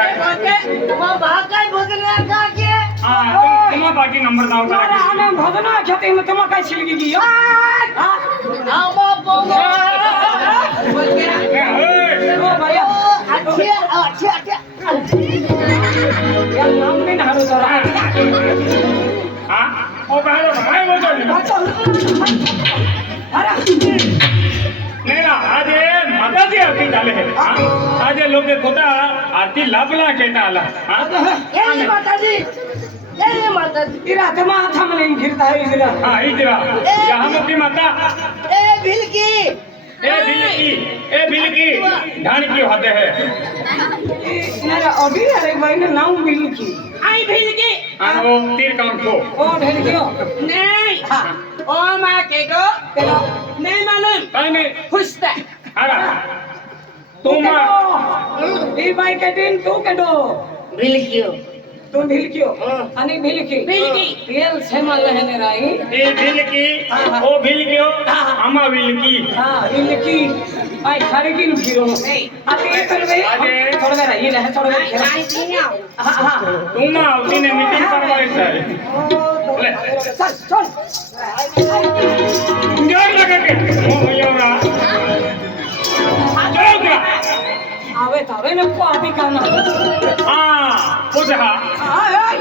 मग भाकाय भोगल्या का के तुम्हा बाकी नंबर दाव अरे आने भजना छते में तुम काय छिलगी गी आओ बोलो ओ भैया अच्छे यार नाम नहीं ना हरो जरा हां ओ बाहर भाई बोल अरे नहीं ना आज माताजी आरती झाले आज लोक कोता आरती लाभला केता आला ये माताजी इरा तुम हाथा में नहीं गिरता है इधर हां इधर यहाँ मुक्ति माता ए भिलकी ए बिलकी ढाण की होते है मेरा ऑर्डिनरी भाई ने नाम बिलकी आई भिलकी हां वो तीर काम को ओ ढेलकियो नहीं ओ मां के दो नहीं मालूम नहीं खुशता अरे तुम ई भाई के दिन तू के दो भिलकियो तुम भिलकियो अनि भिलकी रियल सेमल रहने राई ए बिलकी ओ बिलकियो अम्मा बिलकी हां भिलकी भाई खड़ी दिन फिरो अति कर वे छोड़ दे रही है छोड़ दे हां हां तुम आवती ने मीटिंग करवाई है ले चल चल जोर लगा के ओ भैया जोर आवे तावे न को आदि करना हां पोजहा हाय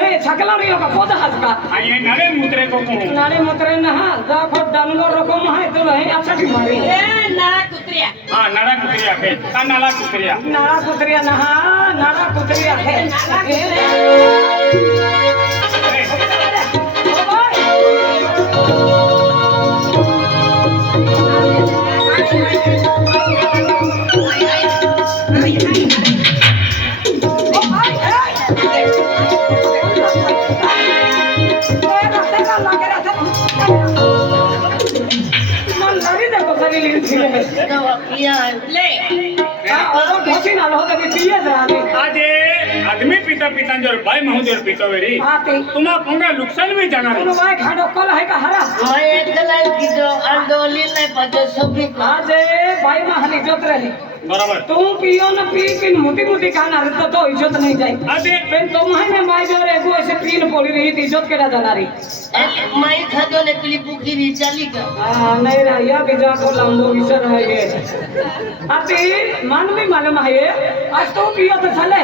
ले छकला रे का पोदा हसका ये नरे मुद्रे को नारे मतरे न हां देखो डांगो रकम है तो है अच्छा की मारी ए नारा कुत्रिया हां नारा कुत्रिया है नाला कुत्रिया नारा कुतरिया न हां नारा कुतरिया है ले आज आदमी पिता जो भाई महूजर पिता वेरी तुम्हा पंगा नुकसान भी जाना भाई खाडो कल है का हरा मैं एक लाइफ की जो अंडोली नहीं पता सभी को आज भाई महानी जोत रही बराबर तू पियो न पी पिन मोटी मोटी खाना रे तो इज्जत नहीं जाए अरे पेन तो माई में माई जो रे वो ऐसे तीन पोली रही थी इज्जत केड़ा जाना रही मैं खाजो ने पीली पुकीरी चाली का हां नहीं रहा या बिजा को लंबो विसर है ये अति मान भी मालूम है ये आज तो पियो तो चले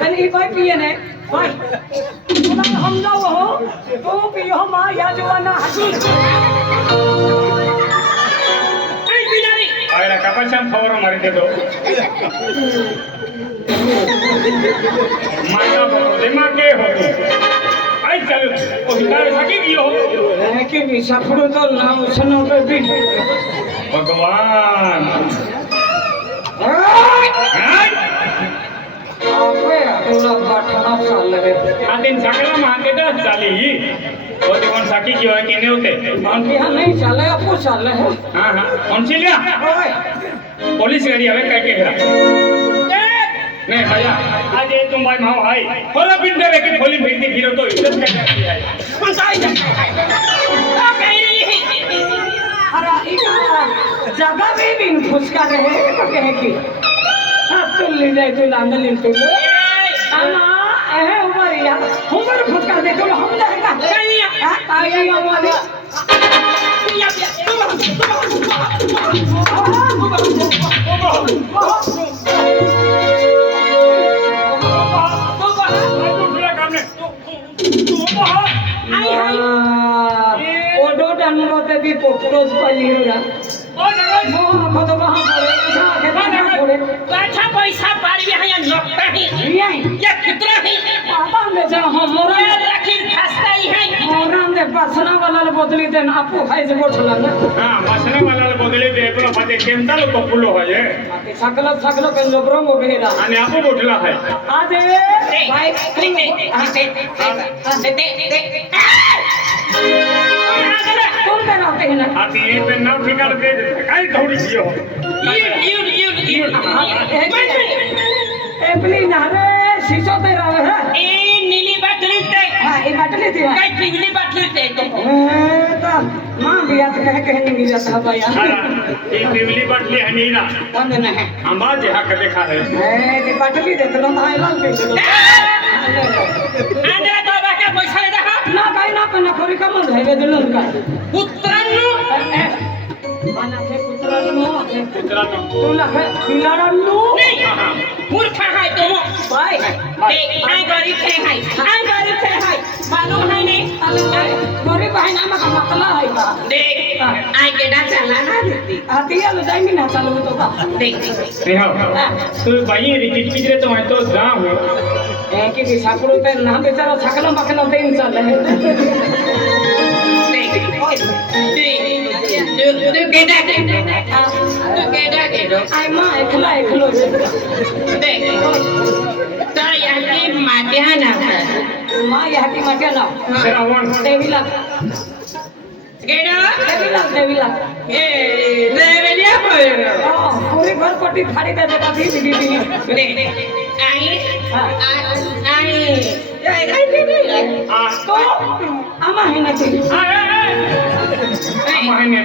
पेन ई भाई पिए ने भाई तुम हम जाओ हो तू पियो मां या जवाना हसी आयरा कपाशन खबर मारी दे दो माता प्रतिमा के हो आई चल ओ हितारे सकी दियो है कि विसाफुरो तो नाम सुनो पे भी भगवान आपे अकेला बैठना साल लगे आदिन सकला माते दा चाली ओ देखन सकी की होय केने होते बाकी हां नहीं चले आपको चले है हां हां कौन सी लिया ओए पुलिस गाड़ी आवे कह के घेरा नहीं भैया आज ये तुम भाई माओ भाई खोला पिंडे लेके खोली भेजती फिरो तो इज्जत कर जाती है कौन सा है आ कह रही है अरे इका जगह में भी फुसका रहे तो कहे की हां तू ले जाए तो लांद ले तो अम्मा एहे उमरिया उमर फुसका दे तो हम रहेगा नहीं हां काई वाले पिया भी पोक्टोस पलीरा ओ नगल मो खत वहां पड़े अच्छा पैसा पारी है या नकटा है ये कितना है बाबा में जा हम मोरा रखी खस्ता ही है मोरा ने बसना वाला बदली देन आपको खाई से बोठला ना हां बसना वाला बदली दे पर बाते केमता लो पपुलो है सकल के लोबरो मो बेरा आणि आपो बोठला है आज भाई तुम बनाते हैं ना आती ये पे नाम फिकर दे काई थोड़ी जियो you एपली नारे शीशो ते रहे है ए नीली बाटली ते हां ये बाटली थी काय पिवली बाटली ते तो तो माँ भी याद कह नहीं जाता भैया एक बिवली बाटली हनी ना बंद नहीं आंबा जेहा के देखा है ते बाटली देते लो भाई लाल पे दे आंध्रा तो बाका पैसा ले दहा ना काही ना पण खोरी का मग है दिलन का पुत्रांनो माना के पुत्रांनो पुत्रांनो तुला पिलारांनो नाही मूर्ख हाय तुम बाय ते आय गरीब थे हाय मालूम है नहीं गोरी बहन आम्हाला मतला आहे का देख आय केडा चाला ना देती हाती आलो जाई मी ना चालू होतो का देख नेहा तू बाई रिकिट पिजरे तो मैं तो गांव हो की साकड़ो पे ना बेचारा छकलो बकलो देन चल है तू केडा के दो आई मां एकलो देख तो यानी माध्या ना मां याती मटे ना श्रावण देवीला केडा देवीला ए देवलिया पर पूरी घर पट्टी फाड़ी दे देता थी दीदी देख आई तो आमा है ना थी महिने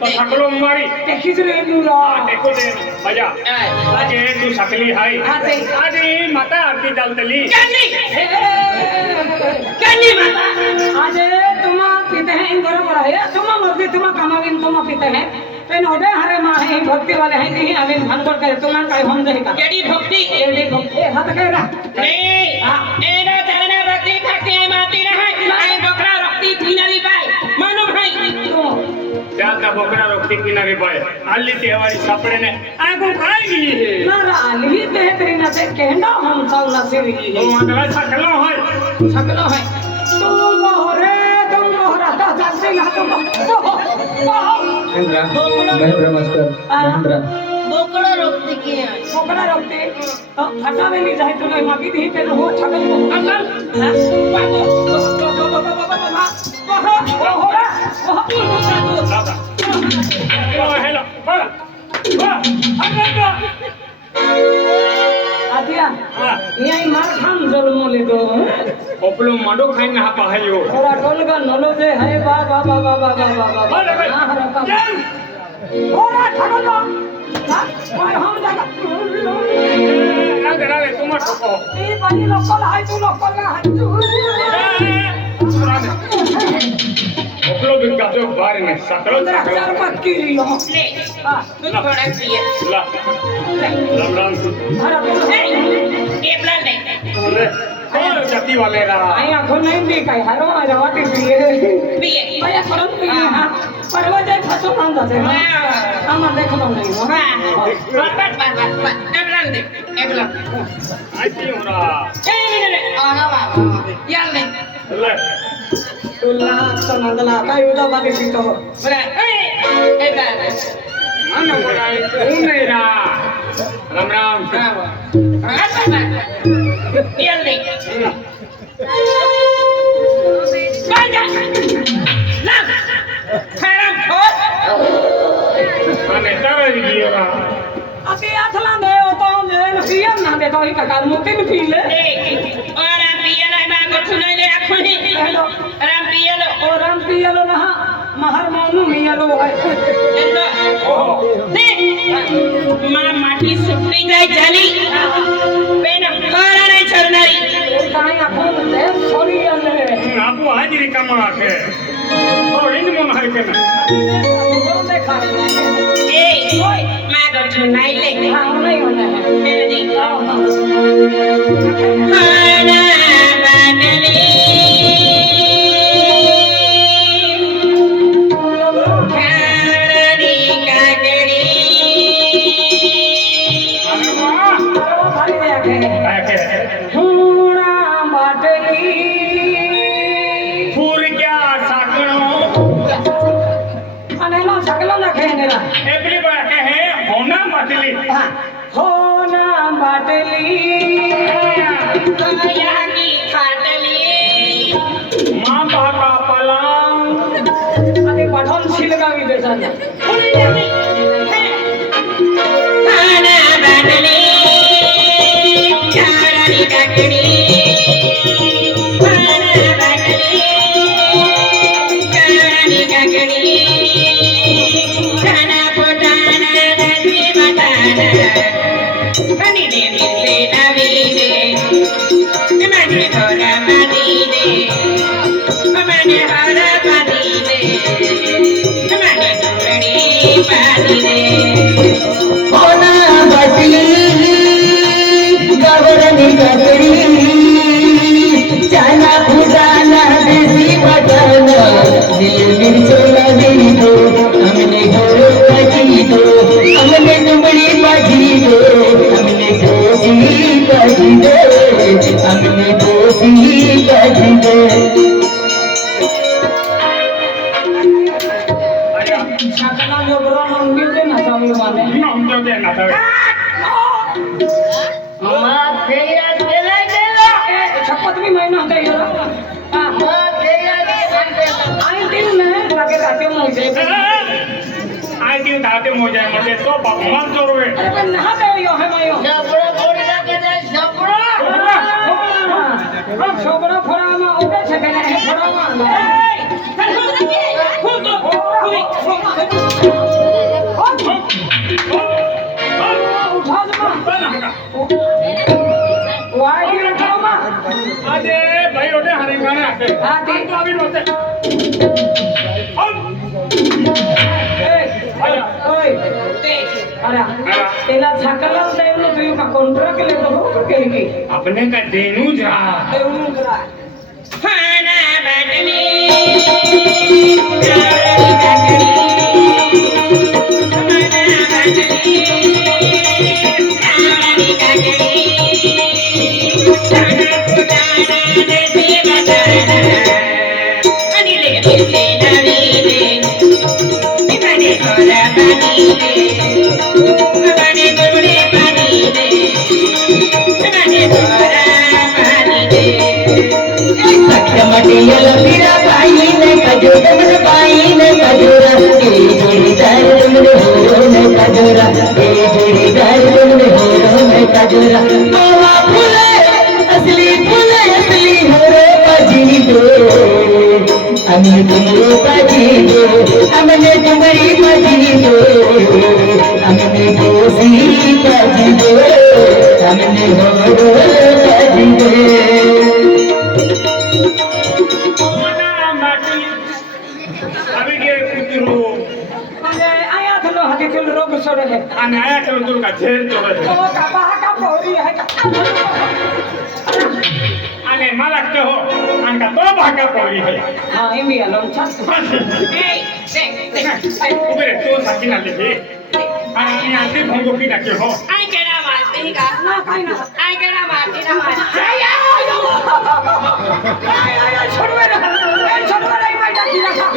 तो सकलो मारी देखी रे नूरा देखो दे भैया आज तू सकली हाय आते आज माता आरती डालतली कन्नी माता आज तुम पीते हैं बरोबर है तुम मर्दी तुम कमाविन तुम पीते हैं पेन ओडे हरे मां है भक्ति वाले हैं नहीं अविन भंडोर करे तुम काय हम दे का केडी भक्ति एडी भक्ति हाथ केरा नहीं एना धरना भक्ति खाती है माती ना है आई बकरा रक्ति पीनाली बाई मानो भाई ज्यादा बोकरा रोकती किनारे बाय आली तेवारी सापड़े ने आगो खाई गई है मारा आली बेहतरीन ना से कहना हम सब नसीबी है तो मतलब सकलो है सकलो है तुम मोहरा ता जानते ना तुम महेंद्र महेंद्र मास्टर महेंद्र बोकड़ा रक्ति की है कोकड़ा रोकते फटा में नहीं जाए तो नहीं मागी दी पे हो ठगल को अकल दादा ओ हेलो बोला आदिया यही मार खान जरूर मोले दो ओपलो माडो खाई ना पाहयो थोड़ा टोल का नलो दे है बा बा बा बा बा बा बा बोले भाई चल थोड़ा ठगल ना कोई हम जगह ना दे तुम ठोको ये बनी लोकल है तू लोकल है तू ओपलो बिका जो बार में सकलो 15,000 रुपए किलो ले तू थोड़ा पिए ला राम राम हरा तो ये प्लान दे ले कौन जाति वाले रा आई आंखों नहीं दी कहीं हरो आ जावाटी पिए पिए भैया करम पिए हां परवा जाए फसो मांगा से हम देख लो नहीं हो हां बट ये प्लान दे ये प्लान आती हो रा ए नहीं आहा बाबा यार ले ले तुला तो नंदला काय उदा बाकी सीतो बोला ए प्लान मानो बड़ा तू मेरा राम राम यार ले बाजा ना खराब खोल माने तरह गियो रा अभी अथला दे ओ तो जेन पियन ना दे तो ही ककार मुतिन पी ले और पियल है मां को सुनाई ले आखुनी हेलो राम पियल और राम पियलो ना महर मोनू मियलो है मां माटी सुकली जाए जानी बेन खाना नहीं छोड़नारी काय आखों दे सोरी ले आपू हाजिरी कमा के और इन मन हर के ना देखा ए मां को सुनाई ले हां नहीं होना है मेरी खाना बाटली खानी काटड़ी अरे वाह भाई जाके काय के थोड़ा बाटली फूर क्या साकणो अने लो सकलो ना खेनेरा एवरी बार के है होना मतली हो ना बाटली काया की खाटली मां बाका पलांग अभी पठन छिलगावी देसा खाना बाटली खानी काटड़ी खाना बाटली खानी મને હોરા પાડી દે મને હોરા પાડી દે મને દોરડી પાડી દે होना बटी गवरनी गगरी जाना पुराना देसी बजाना दिल मिर्च लगी दो हमने घोड़ो बजी दो हमने डुबड़ी बजी दो हमने कोसी बजी दो हमने कोसी बजी दो શકના જોગરો મંગી દે ના સામે માને સમજો દે ના થાય माँ तेरा तेरा तेरा શપથ भी મહિના હતા યાર હા माँ तेरा આઈ દિન ને લાગે રાતે મોજે આ દી દાતે મોજાય મતે તો ભગવાન જોરવે અરે પણ ના દે યો હે માયો जबड़ा बोल लगे दे जबड़ा છોકરો ફરામાં ઉડે છે કે નહીં ફરામાં આજે ભાઈ ઓટે હરીંગાને આપે હા, તે. તો આવી નહોતે પેલા છાકલા દેવનું જોયું કે કોન્ટ્રાક્ટ લેતો કે આપણે કા દેનું જ આ દેવનું કરા હોરા પાડી દોરડી પાડી મને પાડી દોરડી પાડી જાના પુરાના દેસી બજાના અનિલે મિર્ચે નવી દે મને હોરા પાડી દે મને દોરડી પાડી દે મને હોરા પાડી દે मटियल फिरा पाई ने कजोरा मन पाई ने कजोरा ए जोड़ीदार तुमने होरो ने कजोरा ए जोड़ीदार तुमने होरो ने कजोरा मामा फूले असली होरो बजी दो हमने तुमरो बजी दो हमने तुम्हारी बजी दो हमने दोषी बजी दो हमने होरो बजी दो આવી ગયે કૂતરું અને આયા થલો હાથી થલો રોગ છોડે છે અને આયા ચલો તું કા ઝેર ચોરે છે તો કાપા કા પોરી હે અને મારા કહો આનકા તો ભાગા પડી હે હા એમ બી આલમ છાસ ઉભે રે તો સાકી ના લેજે અને અહીં આતે ભંગો પી નાખ્યો હો Ay, que era Martica. ના કાઈ ના Ay, que era Martina. Ay, આય છોડવે રે એ છોડવે રે માઈટા કી રાખા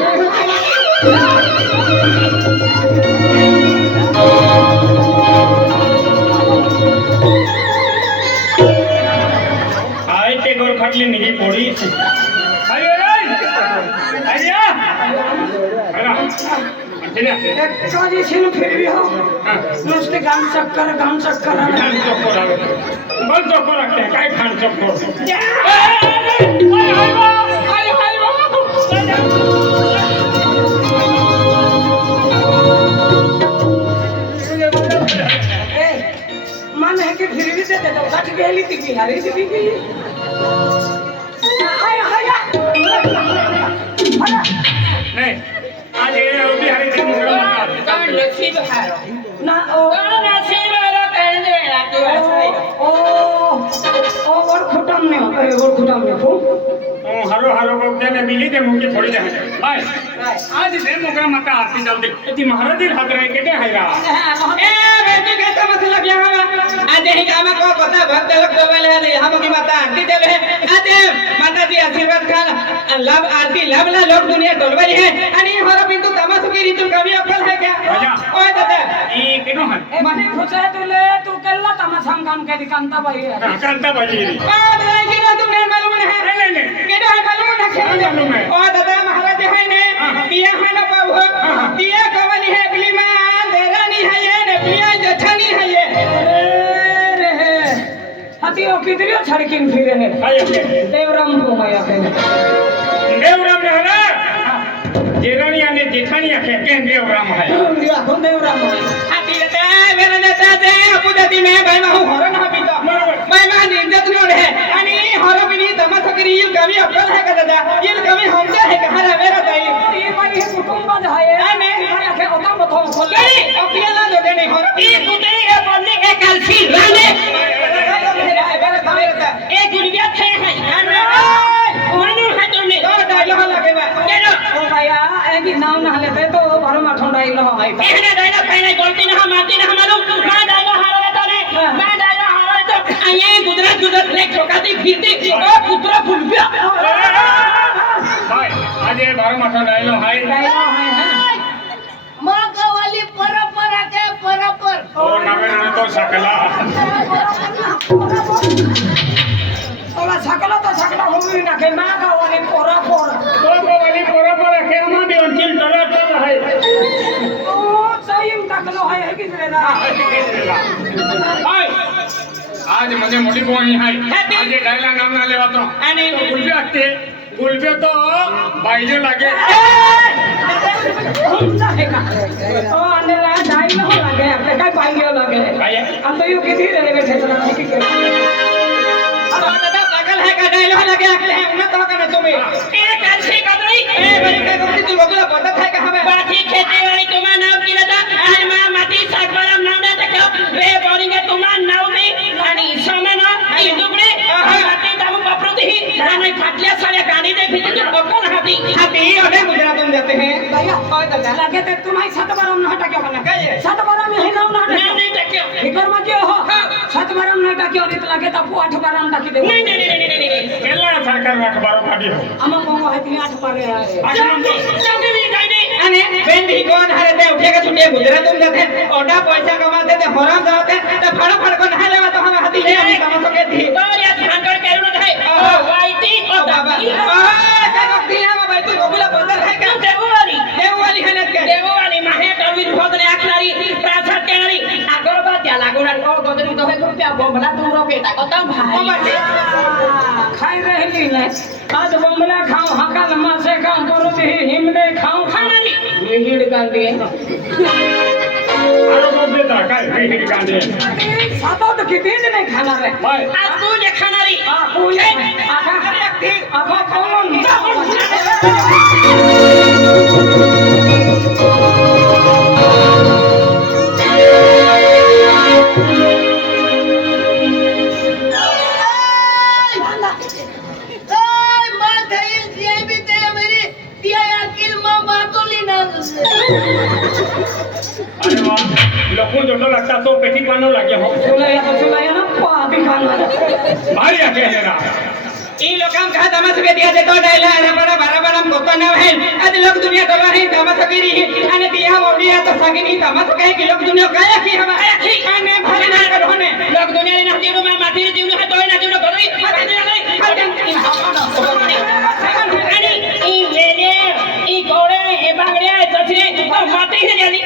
આય તે ગોર ખાટલી નહીં પડી છે કાજી છીન ફેરવી હો નુસતે ગામ ચક્કર ખાંડ ચોખ્ખો આવે બલ ચોખ્ખો રાખે કાંઈ ખાંડ ચોખ્ખો એ मन है कि फिरवी से देता सच गेली ती बिहारी ती भी गई आया आया નહીં આજે બિહારી થી મુકરા Con nasiब haro. ना ओ Con nasiब haro pende la tu asai. ओ और खुटम में हो હું હારો હારો કો તેને મિલી દે મુકે થોડી દે ભાઈ આજ દે મુકરા માતા આરતી ચાલતી એથી મહારાજી હાથ રહે કેટે હાયરા Eh, betu que estamos en la viajaba. Ade hi kama ko kota bhakt log dobale hai hum ki mata आरती देवे है ade माता जी आशीर्वाद कर लव आरती लव ला लोग दुनिया डोलवाली है आणि हरो बिंदु तमासु की रीतु कवि अफल है क्या राजा। ओए दादा ઈ કેનો હન ए मने खुश है तुले तू कल्ला तमाशा काम के दिखांता भाई है કાંતા બાજી રી बात नहीं कि ना तुमने मालूम है નહીં નહીં केडो है मालूम है मालूम है। ओ दादा महाराज है ने पिया है ना बाबू पिया कवली है बिलीमा देरानी है ये ने पिया जठनी है ये रे हती ओ किदरियो छड़किन फिरे है આય કે देवराम को माया के દેવરામ ને હરા જેરાણી અને જેઠાણી આખે કે દેવરામ હે देवराम हाथी दादा मेरा दादा दे अपू दादी मैं भाई मैं हूं हरण हा पीता बरोबर। मैं निंदत नोड है आणि हरो बिनी अक्कल है का दादा ये कमी हमसे है कहां रे मेरा ताई ये बड़ी कुटुंब है आने के ओता मथो खोल नहीं अकेला दो देने हो ये कुटे ये बन्ने के कलसी राने एक गुड़िया थे है आने ओनु है तुमने तो डायलॉग लगे बा केनो ओ भैया एक नाम ना लेते तो भरो माथो डाइलो है एहने डायलॉग कहने गलती ना मारती ना मालूम मैं डायलॉग हारे तो ने मैं डायलॉग हारे तो ये गुजरात ने ठोकाती फिरती ओ पुत्र फुलपिया भाई आज ये 12 माथा डायलॉग है डाइलो है माँ का वाली परपर के परपर ओ नवे ने तो सकला ओला सकला होई ना के ना का वाले पोरा पोरा तो को वाली बराबर के हम भी अंचिल टला टला है ओ सही तकलो है कि रे ना भाई आज मुझे मोटी बोनी है आज ये डायलॉग नाम ना लेवा तो आने गुलबे तो बाइले लागे हमसा है का ओ अंदर डाइलो लगे अपने काय पाइयो लगे काय अब तो यो किती रे बैठे चला ठीक है अब दादा पागल है का डायलॉग लगे अगले है उन्हें तो करना तुम्हें ए कैसे कर रही ए बड़ी का करती तू बगला पता है कहां में बाती खेती वाली तुम्हारा नाम की लता आज मां माटी सागवाला नाम ना तक रे बोरिंग तुम्हारा नाम में आणि समय ना ई दुबड़े माटी दाम प्रकृति ही रानी फाटलिया सारे गाड़ी दे फिर जो बकल हाथी और गुजरात में जाते हैं भैया और दादा लगे ते तुम्हारी छत बरम ना हटा के बना काय छत बरम है नाम ना नाम नहीं तक फिकर में क्यों हो छत बरम ना हटा के और लगे तो 8 बरम हटा के दे नहीं केला सरकार में अखबार काटी हो हम को है 8 पर અને બેન भी कौन हरे ते उठे के छुट्टी गुजरात में जाते हैं ओडा पैसा कमाते थे हराम जाते तो फड़ को नहा लेवा तो हम हाथी ले हम समझ सके थी तो यार ध्यान कर के न है ओ वाईटी ओ बाबा क्या करती है हम वाईटी गोकुला बंदर है क्या देववाली है न के देववाली माहे कविर भोगने आखलारी प्रासाद केनारी आगोबा त्या लागोरा ओ गोदरी तो है रुपया बोमला दूरो के ता कतम भाई खाई रहली ने आज बमला खाओ हकल मा से काम करो भी हिमले खाओ खाना नहीं हिड़ गांधी आरो तो बेटा काय हिड़ कांदे सातो तो कितने दिन नहीं खाना रे भाई आज तू ये खाना री पूछे आखा कौन माँ धैल दिया भी ते मेरी दिया अकिल माँ बातों लेना अरे वाह लोगों जो लगता तो पेटी पानो लगे हो सुलाया ना पापी खाना भाई आके है ना ई लोकम कहा तमास के दिया देतो डायला अरे बड़ा बड़ा कोतो ना है आज लोग दुनिया डरा है तमास की रही अने दिया ओडिया तो सगिनी तमास कहे कि लोग दुनिया काया की हम अने भले ना कर होने लोग दुनिया ने नहती में माटी रे जीवन है तो ना जीवन करी माटी दे गई अने ई ये ई गोड़े ए बांगड़िया ए चचरे तो माटी है जानी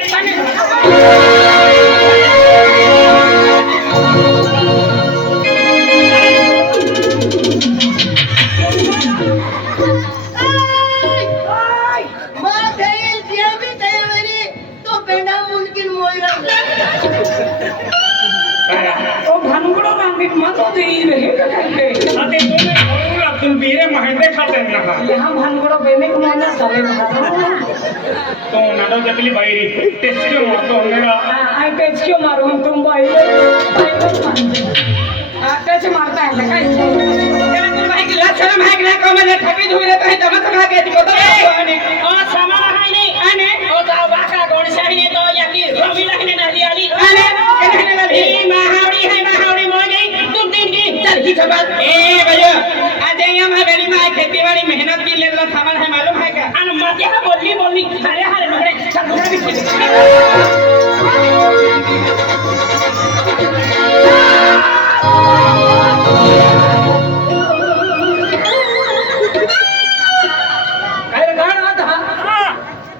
माँ धैल दिया भी ते मेरी तो पेंडा मुमकिन मोइरा ओ भानुगड़ो रांगी मत दे रहे करके अते तुम और अब्दुल बीरे महेंद्र खाते ना यहां भानुगड़ो बेमे को माना चले तो नाटो जपली बाईरी टेस्ट के मत मेरा आई पेच क्यों मारो हम तुम भाई कैसे मारता है लगा तेरे तुम भाई की लाज शर्म है कि ना को मैंने ठगी हुई रहता है तमास खा के दिखो तो आने ओ सामान है नहीं आने ओ तो वाका गोड़ से है तो यकी रवि रहने ना लियाली आने कहने लगी महावड़ी मो गई तुम दिन की चल ही खबर ए भैया आज यहां में गली में खेती वाली मेहनत की ले सामान है मालूम है क्या अन मत यहां बोली अरे हरे नुकड़े चल काय गाणं आता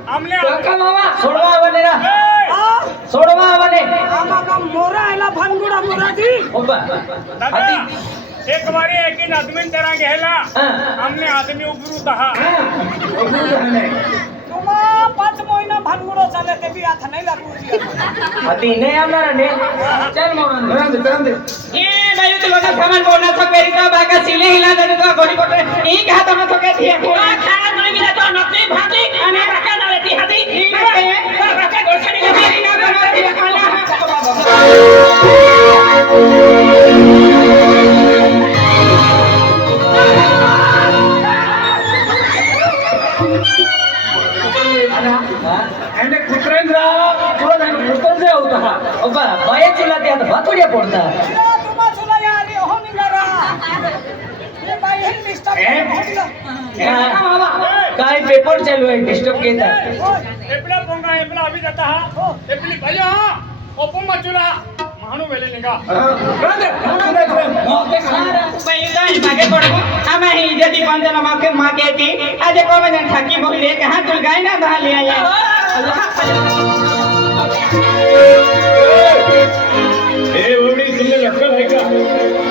हमले काका मामा सोडवा आवनेरा सोडवा आवने आमा का मोरा आला भानगुड़ा मोराजी ओबा दादा एक बारी एक इन आदमी तेरा गेला हां हमने आदमी उबरू तहा ओबू रहने तुमा 5 महीना भानगुड़ो चले ते भी हाथ नहीं लागू अति ने आमना ने चल मोरन रंग ए भाई तो लोग सामान बोलना सब मेरी तो बाका सिले हिला दे तो बही कोटे ई कहा तम तो के थिए ओ खाना नहीं मिला तो नकली भाती अने रखा ना लेती हाथी ई के रखा गोछड़ी ई लगी ना बनो दिया खाना એને કુતરેન્દ્ર થોડો એને ઉતર દે આવતા ಒಬ್ಬ ಬಾಯ ಚುಲಾತಿ ಅದು ಬತ್ತುಡಿಯ ಪಡ್ತಾ काय पेपर चालू आहे डिस्टर्ब केता એપલા પોંગા એપલા આવી જતા હા એપલી ભયો હા ઓપમ મચુલા માણો વેલે નિગા भाई गाय मागे पड़ो हमें ही जदी पंजन माके माके थी आज को में ठाकी बोली रे कहां तू गाय ना धा ले आया ए ओडी तुमने लक्कल है का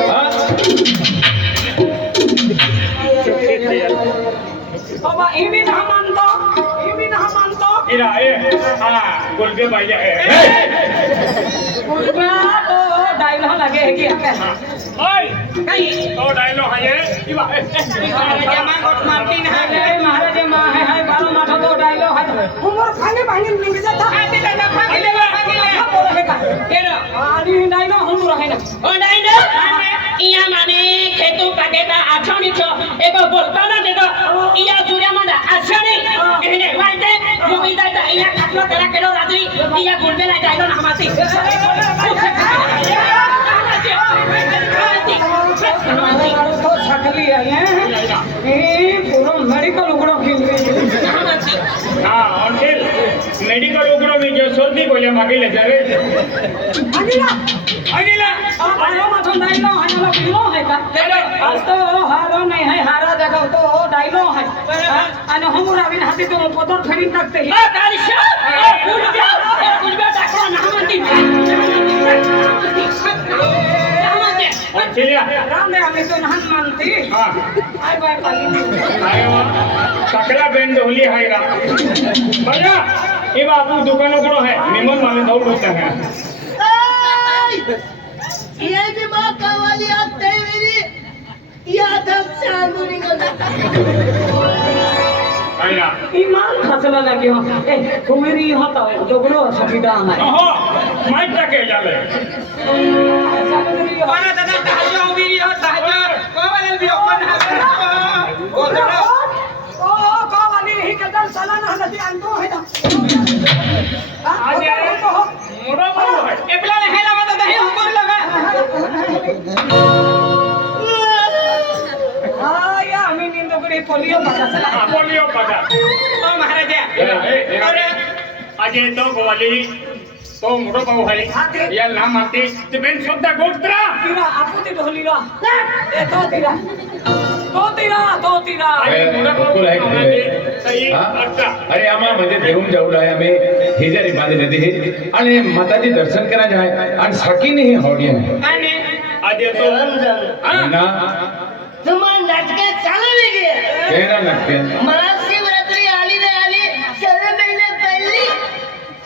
हां बाबा इमी ना मानतो इरा ए हां गोलबे पाहिजे है उलगा तो डायलॉग लगे है कि ओय कहीं तो डायलॉग है इवा महाराजा मां गोट मारती ना महाराज मां है बारो माथा तो डायलॉग है उमर भागे भागे निकल जाता आती ना भागी ले बोला है का केरो आनी डायलॉग हम रहे ना ओ डायलॉग इया माने खेतु पाकेता आछणी छो एको बोलता ना दे दो इया जुरिया माना आछणी एने वाइते मोई दाता इया खाटलो करा केलो रात्री इया गुलबे ना जाइलो ना हमाती तो छकली है ये पूरा मेडिकल उगड़ो खेल रही है हां अंकिल मेडिकल उगड़ो में जो सर्दी बोले मागे ले जा रे अगला बारो माथा डायलॉग है ना बिलो है का आज तो हारो नहीं है हारा जगह तो डायलॉग है અને हम राविन हाथी तो पदर फेरी तकते ही कालिशा गुलबे डाकरो ना हमाती अंकिल राम ने हमें तो नहीं मानती हां आई बाय पाली अरे वाह सकला बैंड होली है रा भैया ये बापू दुकान उगड़ो है निमन माने दौड़ होता है ये भी माँ कावाली आते हैं मेरी याद हम सामने को आया ईमान खसला लगे हो ए कुमेरी होता है दोगलो सबिदा है ओहो माइक टके जाले वाला दादा तहजो उबीरी हो तहजो कोवल भी ओपन है ओ दादा ओ कावाली ही कदम सालाना हलती अंतो है ना आज यार मोड़ा बड़ो है एपला ने हेला मत दही ऊपर लगा या हमें नींद करे पोलियो पता चला पोलियो पड़ा ओ महाराजा अरे आज ये तो गोवाली तो मोड़ो बाबू है या नाम आते ते बेन शब्द गोत्रा तीरा आपुती ढोलीला ए तो तीरा अरे मोड़ा बाबू है सही अच्छा अरे आम्हा म्हणजे देऊन जाऊला आहे आम्ही हेजारी बांधले ते आणि माताजी दर्शन करा जाय आणि साकीने ही होडी आहे आने आज ये तो ना तुम्हारा नाटक चालू है क्या केना लागते महाशिवरात्री आली रे आली 6 महीने पहले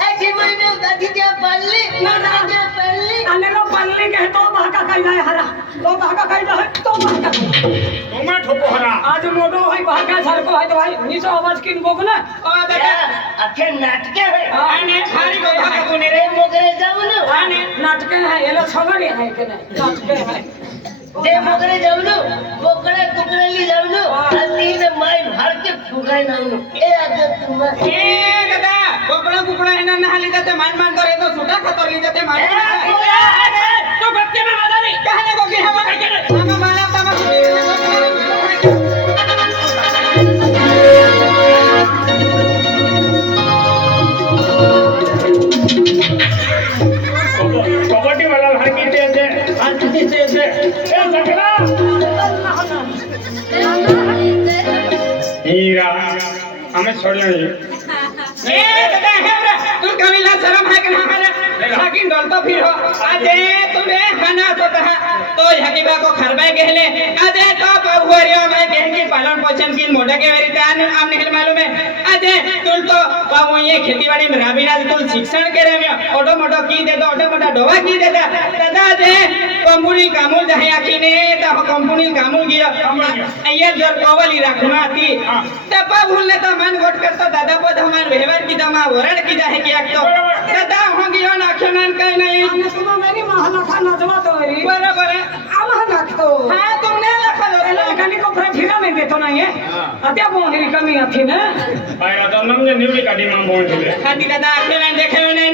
8 महीने दादीच्या पडली ना दादीच्या पडली अने लो पल्ली के तो भाका काई जाए हरा तो भाका काई जाए तो भाका तोमा ठोको हरा आज मोटो है भाका सरको है तो भाई नीचे आवाज किन बोक ना ओ दादा अखे नाटक है आने भारी को भागा तूने रे रे मोगरे जाऊ ना आने नाटक है ये लो छगड़ी है के नहीं नाटक है ते मोगरे जाऊ ना बोकडे कुकडेली जाऊ ना आणि ने माय भर के फुगाय नाऊ ना ए आज तुम ए दादा कुकड़ा है ना हाली जाते मान करे तो सुटा खतरली जाते मान तो बच्चे में मजा नहीं कहने को कि हम माना तमा कबड्डी वाला लड़की ते आंटी ते ए सकला हीरा हमें छोड़ियो नहीं ए दादा है तू कविला शर्म है कि हमारे लेकिन डोल तो फिर हो अजे तूने खाना तो तहा तो हकीबा को खरबे कहले अजे तो बहुरियो में कह की पालन पोषण की मोटा के वेरी तान हमने हिल मालूम है अजे तुल तो बाबू ये खेतीबाड़ी में राबीना तुल शिक्षण के रे में ऑटो मोटो की दे तो ऑटो मोटा डोवा की दे दादा अजे कमुरी कामुल जहे आखी ने तो हो कंपनी कामूल गया कामूल गया. ये जर कोवली राखना आती हाँ. तब भूलने तो मन गोट करता दादा पद हमार व्यवहार की दमा वरण की जाहे कि एक तो बरोबर. दादा हो गयो ना क्षणन काही नाही અને તું મેરી મહલા ખાના જવા તો એ बरोबर आहे આમાં નાખતો हाँ तुमने लखल એલા કાની કોપરા ફીરા મે દેતો નહીં અત્યા બહુ હેરી કમી હતી ને આયા તો નમને નીવડી કાઢી માં બોલ દીધે खाती दादा आखिर देखे नहीं